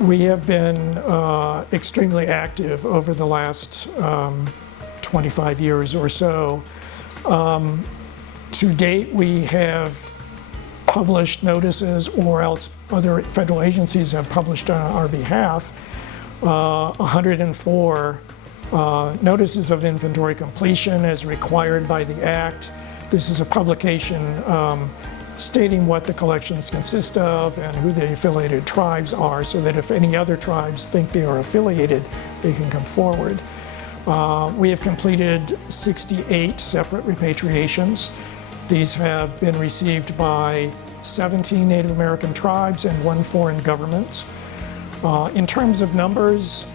We have been extremely active over the last 25 years or so. To date, we have published notices, or else other federal agencies have published on our behalf, 104 notices of inventory completion as required by the Act. This is a publication stating what the collections consist of and who the affiliated tribes are, so that if any other tribes think they are affiliated, they can come forward. We have completed 68 separate repatriations. These have been received by 17 Native American tribes and 1 foreign government. In terms of numbers,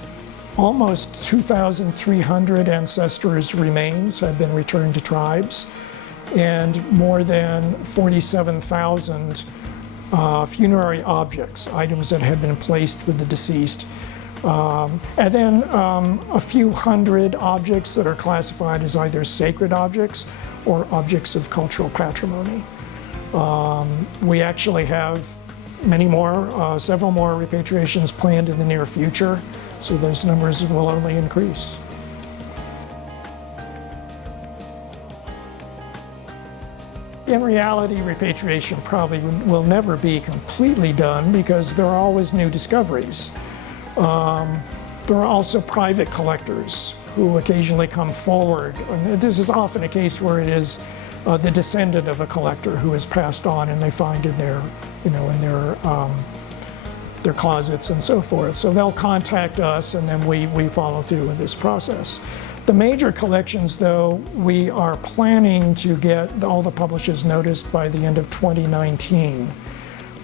almost 2,300 ancestors' remains have been returned to tribes, and more than 47,000 funerary objects, items that had been placed with the deceased. And then a few hundred objects that are classified as either sacred objects or objects of cultural patrimony. We actually have many more, several more repatriations planned in the near future, so those numbers will only increase. In reality, repatriation probably will never be completely done because there are always new discoveries. There are also private collectors who occasionally come forward. And this is often a case where it is the descendant of a collector who has passed on, and they find in their, their closets and so forth. So they'll contact us, and then we follow through with this process. The major collections, though, we are planning to get all the publishers noticed by the end of 2019.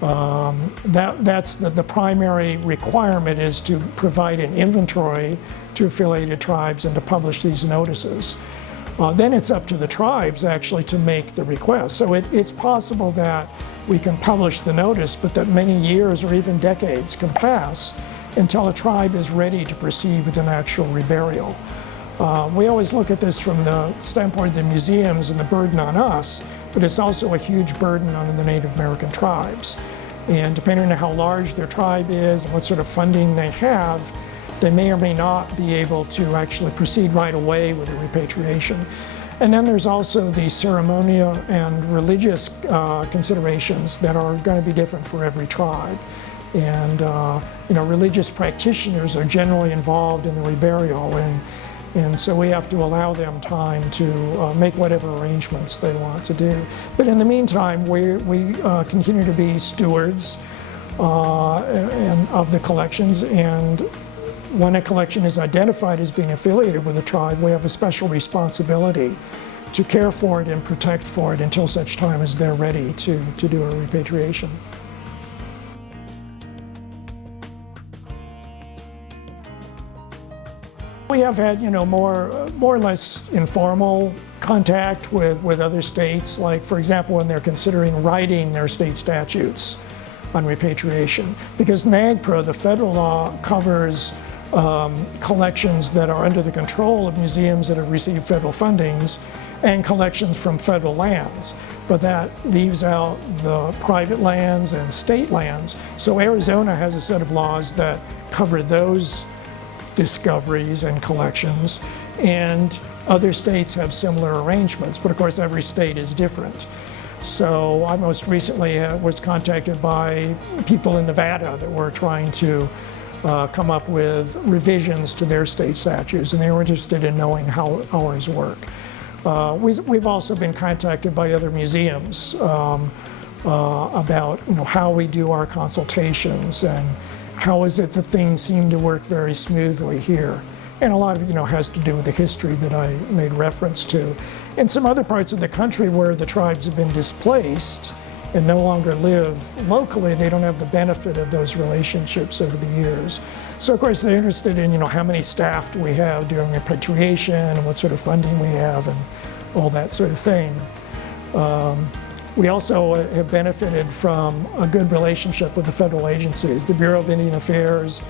That's the primary requirement, is to provide an inventory to affiliated tribes and to publish these notices. Then it's up to the tribes actually to make the request. So it's possible that we can publish the notice, but that many years or even decades can pass until a tribe is ready to proceed with an actual reburial. We always look at this from the standpoint of the museums and the burden on us, but it's also a huge burden on the Native American tribes. And depending on how large their tribe is and what sort of funding they have, they may or may not be able to actually proceed right away with the repatriation. And then there's also the ceremonial and religious considerations that are going to be different for every tribe. And religious practitioners are generally involved in the reburial, and so we have to allow them time to make whatever arrangements they want to do. But in the meantime, we continue to be stewards of the collections, and when a collection is identified as being affiliated with a tribe, we have a special responsibility to care for it and protect for it until such time as they're ready to do a repatriation. We have had, more or less informal contact with other states, like, for example, when they're considering writing their state statutes on repatriation. Because NAGPRA, the federal law, covers collections that are under the control of museums that have received federal fundings and collections from federal lands. But that leaves out the private lands and state lands. So Arizona has a set of laws that cover those discoveries and collections, and other states have similar arrangements, but of course every state is different. So I most recently was contacted by people in Nevada that were trying to come up with revisions to their state statutes, and they were interested in knowing how ours work. We've also been contacted by other museums about how we do our consultations and how is it that things seem to work very smoothly here. And a lot of it, has to do with the history that I made reference to. In some other parts of the country where the tribes have been displaced and no longer live locally, they don't have the benefit of those relationships over the years. So of course they're interested in, how many staff do we have during repatriation and what sort of funding we have and all that sort of thing. We also have benefited from a good relationship with the federal agencies. The Bureau of Indian Affairs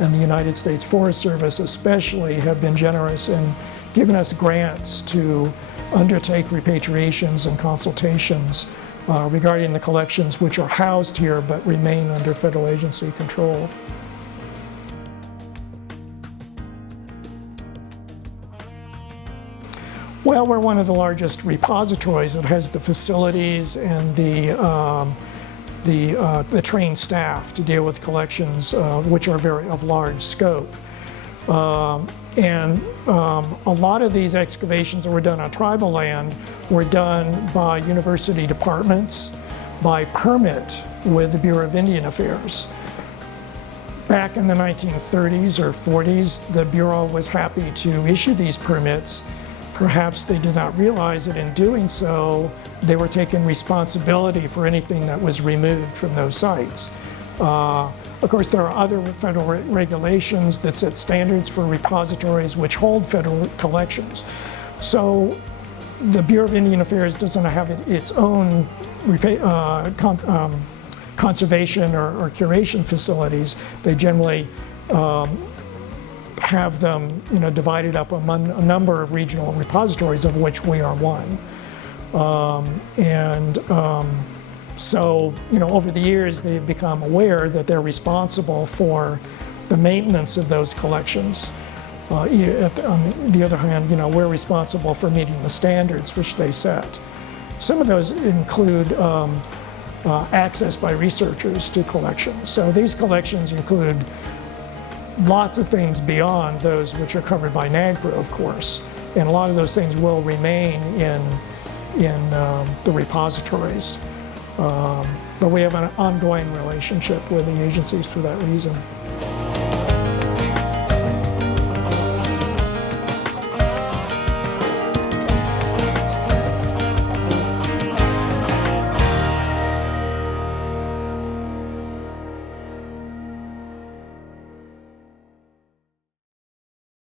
and the United States Forest Service especially have been generous in giving us grants to undertake repatriations and consultations regarding the collections which are housed here but remain under federal agency control. Well, we're one of the largest repositories. It has the facilities and the trained staff to deal with collections, which are very of large scope. And a lot of these excavations that were done on tribal land were done by university departments, by permit with the Bureau of Indian Affairs. Back in the 1930s or 40s, the Bureau was happy to issue these permits. Perhaps they did not realize that in doing so, they were taking responsibility for anything that was removed from those sites. Of course, there are other federal regulations that set standards for repositories which hold federal collections. So the Bureau of Indian Affairs doesn't have its own conservation or curation facilities. They generally have them, divided up among a number of regional repositories, of which we are one. So, over the years, they've become aware that they're responsible for the maintenance of those collections. On the other hand, we're responsible for meeting the standards which they set. Some of those include access by researchers to collections. So these collections include lots of things beyond those which are covered by NAGPRA, of course. And a lot of those things will remain in the repositories. But we have an ongoing relationship with the agencies for that reason.